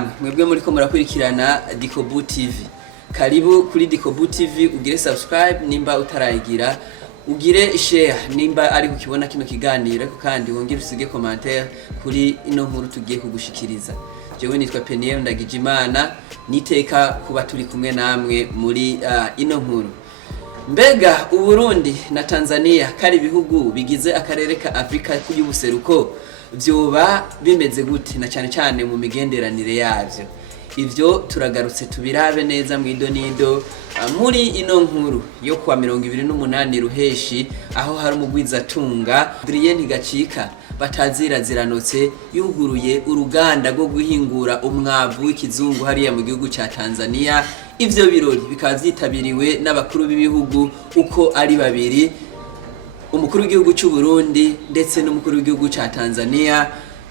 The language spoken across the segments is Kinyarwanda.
Mwebwe muri ko murakurikirana Dikobu TV. Karibu kuri Dikobu TV, ugire subscribe nimba utarayigira, ugire share nimba ari kukibona kino kiganiro, kandi wongere usige commentaire kuri ino nkuru tugiye kugushikiriza. Jewe nitwa Peniel Ndagijimana, niteka kuba turi kumwe namwe muri ino nkuru. Mbega Uburundi na Tanzania kari bihugu bigize akarere ka Afrika y'ubuseruko vyoba bimeze gute, na cyane cyane mu migenderanire yavyo? Ivyo turagarutse tubirabe neza mu idonido muri ino nkuru yo kwa 28 Ruheshi, aho hari umugwizatunga Adrien Ntigacika bataziraziranotse yuguruye uruganda rwo guhingura umwavu w'ikizungu hariya mu gihugu ca Tanzania. Ivyo birori bikaba vyitabiriwe n'abakuru b'ibihugu uko ari babiri, umukuru w'igihugu cy'u Burundi ndetse n'umukuru w'igihugu ca Tanzania.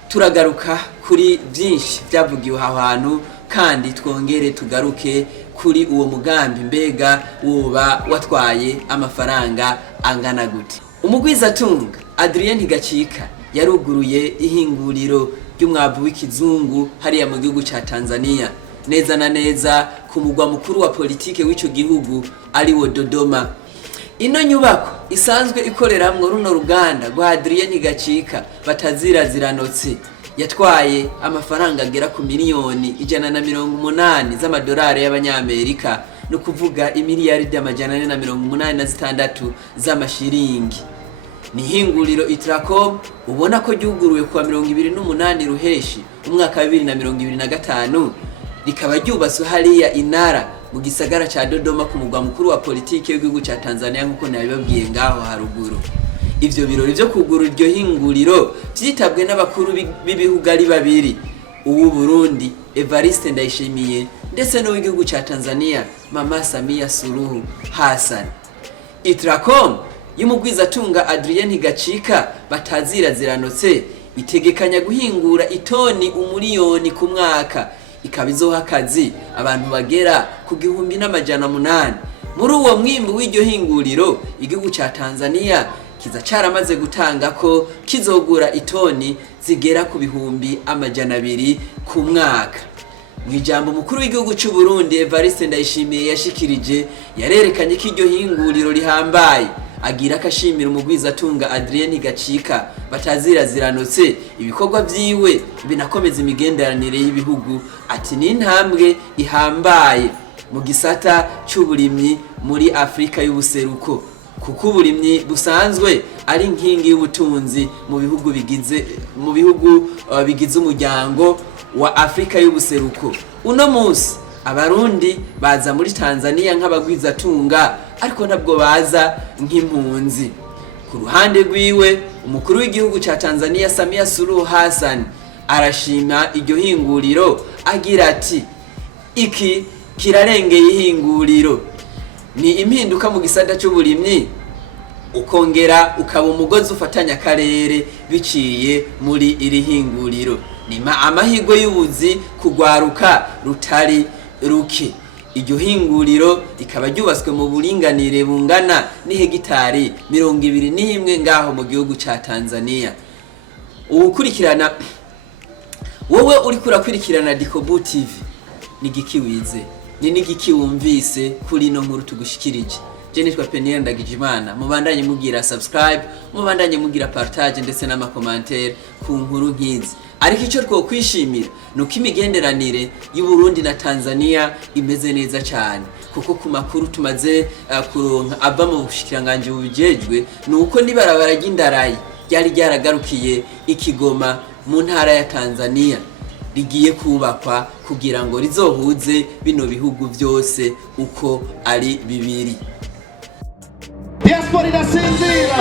Turagaruka kuri byinshi byavugiwe aho hantu, kandi twongere tugaruke kuri uwo mugambi. Mbega woba watwaye amafaranga angana gute? Umugwizatunga Adrien Ntigacika yaruguruye ihinguriro ry'umwavu w'ikizungu hariya mu gihugu ca Tanzania, neza na neza ku mugwa mukuru wa politike w'ico gihugu ari wo Dodoma. Ino nyubako isanzwe ikoreramwo runo ruganda rwa Adrien Ntigacika bataziraziranotse yatwaye amafaranga agera ku miliyoni 180 z'amadolari y'abanyamerika, no kuvuga imiliyaridi 486 z'amashiringi. Ni hinguriro Itracom ubona ko ryuguruwe kwa 28 Ruheshi umwaka wa 2025, rikaba ryubatswe hariya Inara mu gisagara ca Dodoma ku mugwa mukuru wa politike w'igihugu ca Tanzania, nkuko nabibabwiye ngaho haruguru. Ivyo birori vyo kugura iryo hinguriro vyitabwe n'abakuru b'ibihugu ari babiri, uwu Burundi Evariste Ndayishimiye ndetse no w'igihugu ca Tanzania Mama Samia Suluhu Hassan. Itracom y'umugwizatunga Adrien Ntigacika bataziraziranotse itegekanya guhingura itoni 1,000,000 ku mwaka, ikabizoha akazi abantu bagera ku 1,800. Muri uwo mwimbu w'iryo hinguriro igihugu ca Tanzania kiza caramaze gutanga ko kizogura itoni zigera ku 200,000 ku mwaka. Mwijambo mukuru w'igihugu cy'u Burundi Evariste Ndayishimiye yashikirije, yarerekanye ko iryo hinguriro rihambaye, agira akashimira umugwizatunga Adrien Ntigacika bataziraziranotse ibikorwa vyiwe binakomeza imigenderanire y'ibihugu. Ati ni intambwe ihambaye mu gisata cy'uburimyi muri Afrika y'ubuseruko, kuko uburimyi busanzwe ari nkingi y'ubutunzi mu bihugu bigize umuryango wa Afrika y'ubuseruko. Uno munsi Abarundi baza muri Tanzania nk'abagwizatunga, ariko ntabwo baza nk'impunzi. Ku ruhande rwiwe umukuru w'igihugu ca Tanzania Samia Suluhu Hassan arashima iryo hinguriro, agira ati iki kirarengeye ihinguriro, ni impinduka mu gisata cy'uburimyi, ukongera ukaba umugozi ufatanya akarere biciye muri iri hinguriro. Nima amahirwe y'ubuzi kugwaruka rutari ruke. Iryo hinguriro rikaba ryubatswe mu buringanire bungana n'ihegitari 21 ngaho mu gihugu ca Tanzania. Ubukurikirana wowe uri kurakurikirana Dikobu TV, nigiki wize, ni nigiki wumvise kuri ino nkuru tugushikirije? Je nitwa Peniel Ndagijimana, mubandanye mugira subscribe, mubandanye mugira partage ndetse n'amakommentaire ku nkuru nkizi. Ariko icyo twokwishimira nuko imigenderanire y'u Burundi na Tanzania imeze neza cyane, kuko ku makuru tumaze kuronka ava mu bushikiranganje bubijejwe, nuko nibarabara ry'indarayi ryari ryaragarukiye ikigoma mu ntara ya Tanzania, rigiye kubakwa kugira ngo rizohuze bino bihugu byose uko ari bibiri. Diaspora inasinzira.